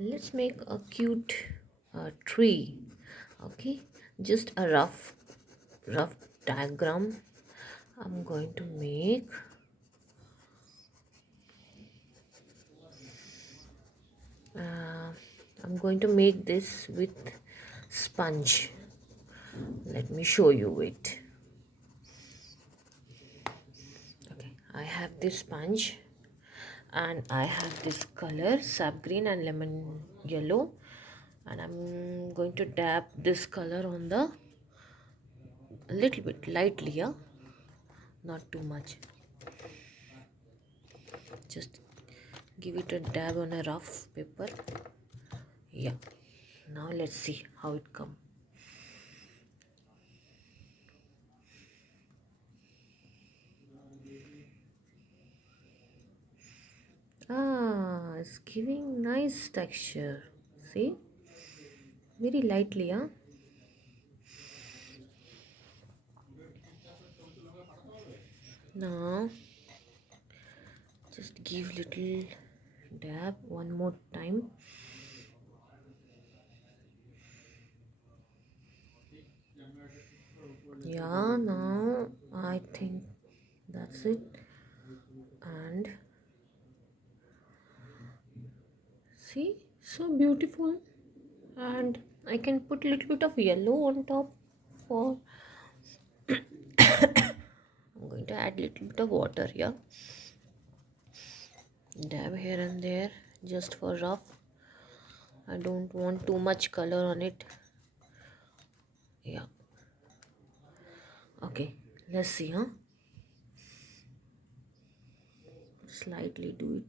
let's make a cute tree. Okay, just a rough diagram I'm going to make. I'm going to make this with sponge. Let me show you it. Okay, I have this sponge and I have this color sap green and lemon yellow, and I'm going to dab this color on the a little bit lightly, yeah, not too much. Just give it a dab on a rough paper. Yeah, now let's see how it comes. It's giving nice texture. See, very lightly, huh? Now just give little dab one more time. Yeah, now I think that's it. And see, so beautiful. And I can put little bit of yellow on top for I'm going to add little bit of water here. Dab here and there just for rough. I don't want too much color on it. Yeah. Okay, let's see, huh? Slightly do it.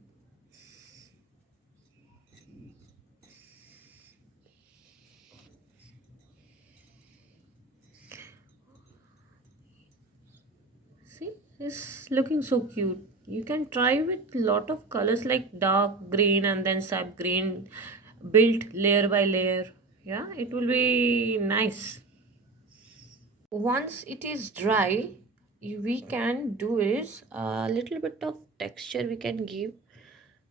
See, it's looking so cute. You can try with lot of colors like dark green and then sap green, built layer by layer. Yeah, it will be nice. Once it is dry, we can do is a little bit of texture we can give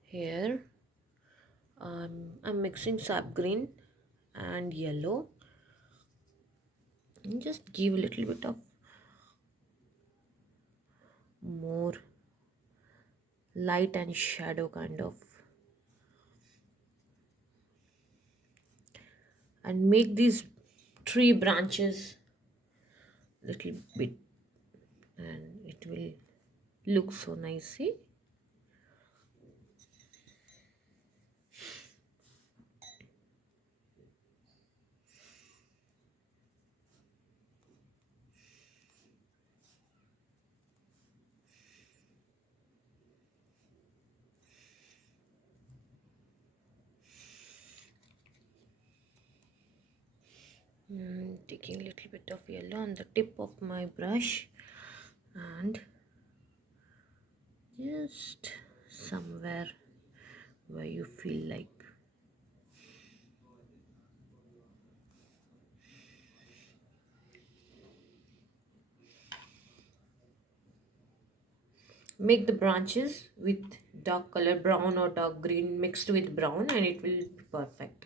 here. I'm mixing sap green and yellow and just give a little bit of more light and shadow kind of, and make these tree branches little bit, and it will look so nice. See, taking a little bit of yellow on the tip of my brush and just somewhere where you feel like. Make the branches with dark color brown or dark green mixed with brown, and it will be perfect.